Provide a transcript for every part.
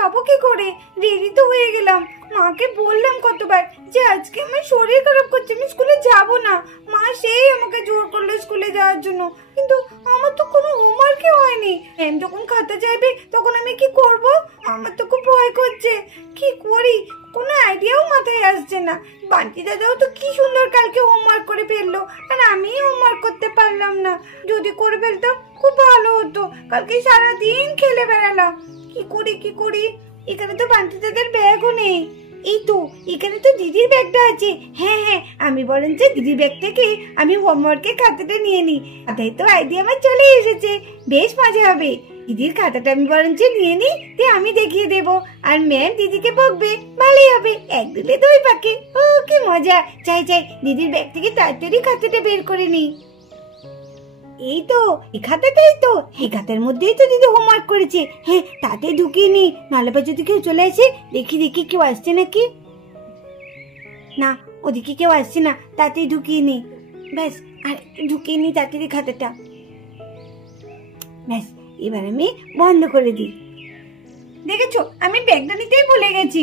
যাবো কি করে? রেডি তো হয়ে গেলাম, মাকে বললাম কতবার যে আজকে আমার শরীর খারাপ করছে, আমি স্কুলে যাবো না। মা সেই আমাকে জোর করলো স্কুলে যাওয়ার জন্য, কিন্তু আমার তো কোনো হোমওয়ার্কই হয়নি। ম্যাম যখন খাতা চাইবে তখন আমি কি করব? আমার তো খুব ভয় করছে, কি করি কোনো আইডিয়াও মাথায় আসছে না। বান্টি দাদাও তো কি সুন্দর কালকে হোমওয়ার্ক করে ফেললো, আর আমি হোমওয়ার্ক করতে পারলাম না। যদি করে ফেলতাম খুব ভালো হতো, কালকে সারাদিন খেলে বেড়ালাম। কি করি কি করি? এখানে তো বান্টি দাদার ব্যাগও নেই। এই তো এখানে তো দিদির ব্যাগটা আছে। হ্যাঁ হ্যাঁ, আমি বলেন যে দিদির ব্যাগ থেকে আমি হোমওয়ার্কের খাতাটা নিয়ে নিই। তাই তো আইডিয়া আমার চলে এসেছে, বেশ মজা হবে। দিদির খাতাটা আমি বলেন যে নিয়ে নিই, দিয়ে আমি দেখিয়ে দেবো, আর ম্যাম দিদিকে বকবে, ভালোই হবে। এক দিলে দুই পাকে। ও কি মজা! চাই চাই দিদির ব্যাগ থেকে তাড়াতাড়ি খাতাটা বের করে নিই। এই তো এই খাতাটাই তো, এই খাতার মধ্যেই তো দিদি হোমওয়ার্ক করেছে। হ্যাঁ তাতে ঢুকিয়ে নি, নাহলে বা যদি কেউ চলে আসে। দেখি দেখি কেউ আসছে নাকি। না, ওদিকে কেউ আসছে না, তাতেই ঢুকিয়ে নি। ব্যাস, আর ঢুকিয়ে নি তাড়াতাড়ি খাতাটা। ব্যাস, এবার আমি বন্ধ করে দিই। দেখেছো, আমি ব্যাগটা নিতেই ভুলে গেছি।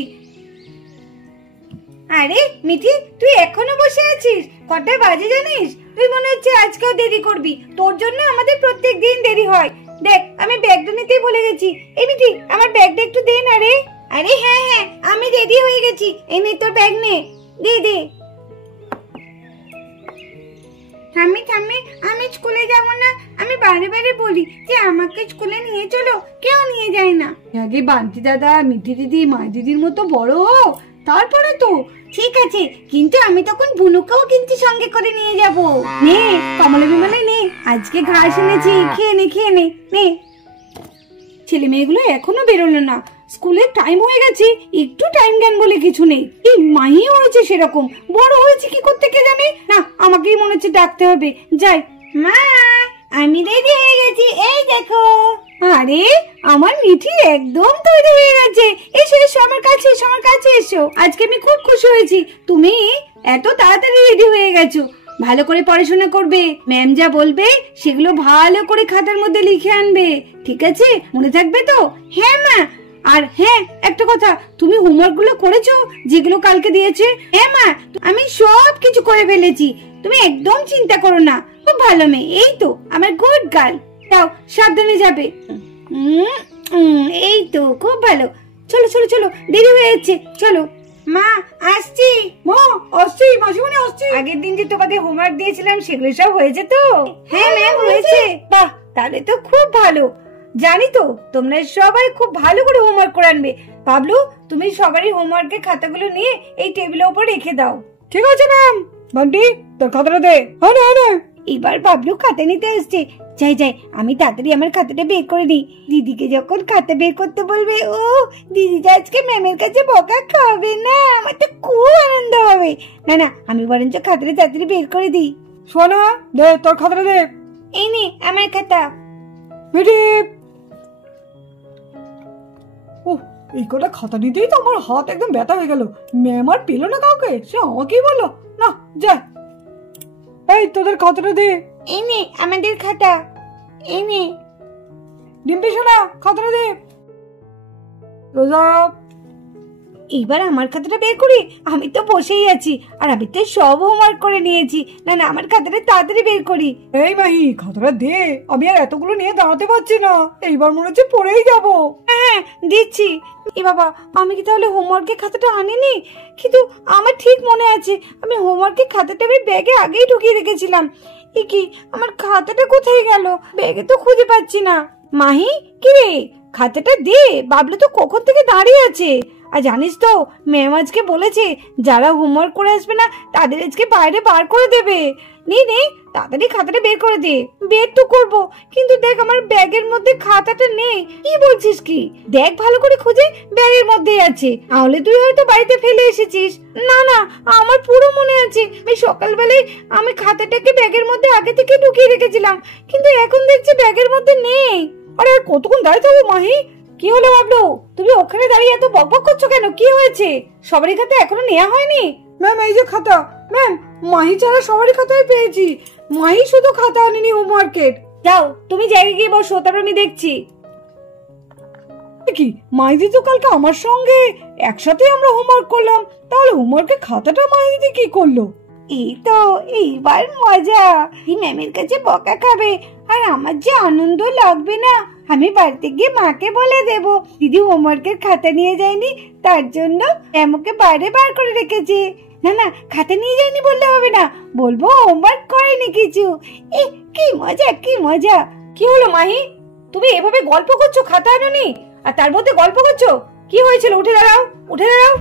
আরে মিঠি, তুই এখনো বসে আছিস? কটা বাজে জানিস? তুই মনে হচ্ছে আজকেও দেরি করবি। তোর জন্য আমাদের প্রত্যেক দিন দেরি হয়। দেখ, আমি ব্যাগটা নিতেই ভুলে গেছি। এই মিঠি, আমার ব্যাগটা একটু দে না রে। আরে হ্যাঁ হ্যাঁ, আমি রেডি হয়ে গেছি। এই নে তোর ব্যাগ, নে, দে দে। ঠাম্মি ঠাম্মি, আমি স্কুলে যাব না। আমি বারে বারে বলি যে আমাকে স্কুলে নিয়ে চলো, কেউ নিয়ে যায় না। আগে বান্টি দাদা, মিঠি দিদি, মা দিদির মতো বড় হও, তারপরে তো। ঠিক আছে, কিন্তু আমি তখন বুনুকেও কিন্তু সঙ্গে করে নিয়ে যাব। নে কমলা বিমলা, নে, আজকে ঘাস এনেছি, খেয়ে নে খেয়ে নে। নে, ছেলে মেয়েগুলো এখনো বেরোলো না, স্কুলের টাইম হয়ে গেছে, একটু টাইম জ্ঞান বলে কিছু নেই। এই মাহি হয়েছে সেরকম, বড় হয়েছে কি করতে কে জানে। না, আমাকেই মনে হচ্ছে ডাকতে হবে। যাই। মা, আমি রেডি হয়ে গেছি, এই দেখো। আরে আমার মিঠি একদম তৈরি হয়ে গেছে। এসো এসো, আমার কাছে এসো, আমার কাছে এসো। আজকে আমি খুব খুশি হয়েছি, তুমি এত তাড়াতাড়ি রেডি হয়ে গেছো। ভালো করে পড়াশোনা করবে, ম্যাম যা বলবে সেগুলো ভালো করে খাতার মধ্যে লিখে আনবে, ঠিক আছে? মনে থাকবে তো? হ্যাঁ মা। আর হ্যাঁ, একটা কথা, তুমি হোমওয়ার্ক গুলো করেছো যেগুলো কালকে দিয়েছে? হ্যাঁ মা, আমি সব কিছু করে ফেলেছি, তুমি একদম চিন্তা করো না। খুব ভালো মেয়ে, এই তো আমার গুড গার্ল। যাও, সাবধানে যাবে। এই তো খুব ভালো। চলো চলো চলো, দেরি হয়ে যাচ্ছে, চলো। মা আসছি। মা আসছি, মাসিমণি আসছি। আগের দিন যে তোমাদের হোমওয়ার্ক দিয়েছিলাম সেগুলো সব হয়েছে তো? হ্যাঁ ম্যাম, হয়েছে। বাহ, তাহলে তো খুব ভালো। জানি তো তোমরা সবাই খুব ভালো করে হোমওয়ার্ক করে আনবে। বাবলু, তুমি সবারই হোমওয়ার্কের খাতাগুলো নিয়ে এই টেবিলের উপর রেখে দাও। ঠিক আছে ম্যাম। বান্টি, তোর খাতাটা দে। হ্যাঁ হ্যাঁ। এবার বাবলু খাতা নিতে আসছে। যাই যাই, আমি তাড়াতাড়ি আমার খাতাটা বের করে দিই। দিদিকে যখন খাতা বের করতে বলবে, ও দিদি তো আজকে ম্যামের কাছে বকা খাবে না, আমার তো খুব আনন্দ হবে। না না, আমি বরঞ্চ খাতাটা তাড়াতাড়ি বের করে দিই। সোনা, দে তোর খাতাটা দে। এই নে আমার খাতা। মিঠি, এই কটা খাতা নিতেই তো আমার হাত একদম ব্যথা হয়ে গেল। ম্যাম আর পেলো না কাউকে, সে আমাকেই বললো। না, যাই। এই তোদের খাতাটা দে। এই নে আমাদের খাতা। এই নে। ডিম্পি সোনা, খাতাটা দে। রোজা, এবার আমার খাতাটা বের করি। আমি তো বসেই আছি, আর আমি তো সব হোমওয়ার্ক করে নিয়েছি। না না, আমার খাতাটা তাড়াতাড়ি বের করি। এই মাহি, খাতাটা দে। আমি আর এতগুলো নিয়ে দাঁড়াতে পারছি না, এইবার মনে হচ্ছে পড়েই যাবো। হ্যাঁ দিচ্ছি। এ বাবা, আমি কি তাহলে হোমওয়ার্কের খাতাটা আনিনি? কিন্তু আমার ঠিক মনে আছে আমি হোমওয়ার্কের খাতাটা আমি ব্যাগে আগেই ঢুকিয়ে রেখেছিলাম। এ কি, আমার খাতাটা কোথায় গেল? ব্যাগে তো খুঁজে পাচ্ছি না। মাহি, কি রে, খাতাটা দে। বাবলু তো কখন থেকে দাঁড়িয়ে আছে। আর জানিস তো, ম্যাম আজকে বলেছে যারা হোমওয়ার্ক করে আসবে না তাদের আজকে বাইরে বার করে দেবে। নে নে, তাড়াতাড়ি খাতাটা বের করে দে। বের তো করবো, কিন্তু দেখ আমার ব্যাগের মধ্যে খাতাটা নেই। কি বলছিস কি? দেখ ভালো করে খুঁজে, ব্যাগের মধ্যেই আছে। তাহলে তুই হয়তো বাড়িতে ফেলে এসেছিস। না না, আমার পুরো মনে আছে আমি সকালবেলায় আমি খাতাটাকে ব্যাগের মধ্যে আগে থেকে ঢুকিয়ে রেখেছিলাম, কিন্তু এখন দেখছি ব্যাগের মধ্যে নেই। আরে কতক্ষণ দাঁড়িয়ে থাকবো মাহি? কি হলো বাবলু, তুমি ওখানে দাঁড়িয়ে এত বকবক করছো কেন? কি হয়েছে? সবারই খাতা এখনো নেওয়া হয়নি? ম্যাম, এই যে খাতা। ম্যাম, মাহি ছাড়া সবারই খাতাই পেয়েছি, মাহি শুধু খাতা আনেনি হোমওয়ার্কের। যাও, তুমি জায়গায় গিয়ে বসো, তারপর আমি দেখছি। কি মাইদি তো কালকে আমার সঙ্গে একসাথে আমরা হোমওয়ার্ক করলাম, তাহলে হোমওয়ার্কের খাতাটা মাইদি কি করলো? এই তো এইবার মজা, এই ম্যামের কাছে বকা খাবে আর আমার যে আনন্দ লাগবে না। আমি বাড়িতে গিয়ে মাকে বলে দেব দিদি হোমওয়ার্কের খাতা নিয়ে যায়নি, তার জন্য ম্যামকে বাইরে বার করে রেখেছে। না না, খাতা নিয়ে যায়নি বললে হবে না, বলবো হোমওয়ার্ক করেনি কিছু। কি মজা কি মজা। কি হলো মাহি, তুমি এভাবে গল্প করছো? খাতা আনোনি আর তার মধ্যে গল্প করছো? কি হয়েছিল? উঠে দাঁড়াও, উঠে দাঁড়াও।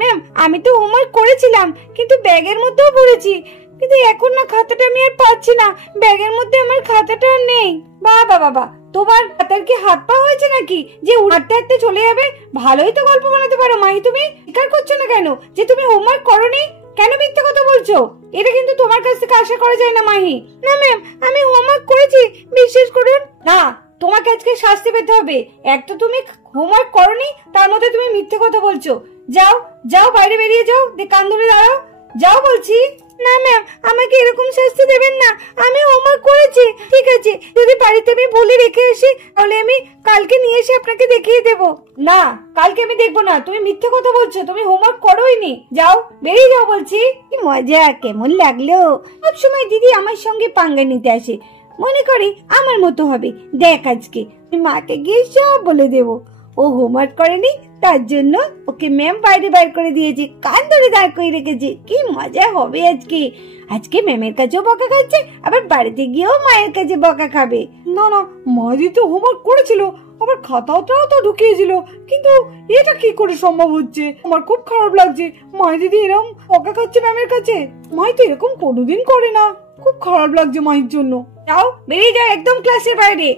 ম্যাম আমি তো হোমওয়ার্ক করেছিলাম, কিন্তু ব্যাগের মধ্যেও পড়েছি, কিন্তু এখন না খাতাটা আমি আর পাচ্ছি না, ব্যাগের মধ্যে আমার খাতাটা নেই। বাবা বাবা, তোমার খাতার কি হাত পা হয়েছে নাকি যে উড়তে হাঁটতে চলে যাবে? ভালোই তো গল্প বানাতে পারো মাহি, তুমি স্বীকার করছো না কেন যে তুমি হোমওয়ার্ক করোনি? কেন মিথ্যে কথা বলছো? এটা কিন্তু তোমার কাছ থেকে আশা করা যায় না মাহি। না ম্যাম, আমি হোমওয়ার্ক করেছি, বিশ্বাস করুন। না, তোমাকে আজকে শাস্তি পেতে হবে। এক তো তুমি হোমওয়ার্ক করোনি, তার মধ্যে তুমি মিথ্যে কথা বলছো। যাও যাও, বাইরে বেরিয়ে যাও, কান ধরে দাঁড়াও, যাও বলছি। না ম্যাম, আমাকে এরকম শাস্তি দেবেন না, আমি হোমওয়ার্ক করেছি। ঠিক আছে, যদি বাড়িতে আমি বলে রেখে আসি তাহলে আমি কালকে নিয়ে এসে আপনাকে দেখিয়ে দেব। না, কালকে আমি দেখবো না, তুমি মিথ্যে কথা বলছো, তুমি হোমওয়ার্ক করোইনি। যাও, বেরিয়ে যাও বলছি। কি মজা, কেমন লাগলো। সবসময় দিদি আমার সঙ্গে পাঙ্গা নিতে আসে, মনে করে আমার মতো হবে। দেখ আজকে মাকে গিয়ে সব বলে দেব ও হোমওয়ার্ক করেনি, তার জন্য ওকে ম্যাম বাইরে বাইর করে দিয়েছে, কান ধরে দাঁড় করে রেখেছে। কি মজা হবে আজকে। আজকে ম্যামের কাছেও বকা খাচ্ছে, আবার বাড়িতে গিয়েও মায়ের কাছে বকা খাবে। না না, মাইদি তো হোমওয়ার্ক করেছিল, আবার খাতাটাও তো ঢুকিয়েছিল, কিন্তু এটা কি করে সম্ভব হচ্ছে? আমার খুব খারাপ লাগছে। মাই দিদি এরকম বকা খাচ্ছে ম্যামের কাছে, মাই তো এরকম কোনোদিন করে না। খুব খারাপ লাগছে মায়ের জন্য। যাও, বেরিয়ে যাও একদম ক্লাসের বাইরে।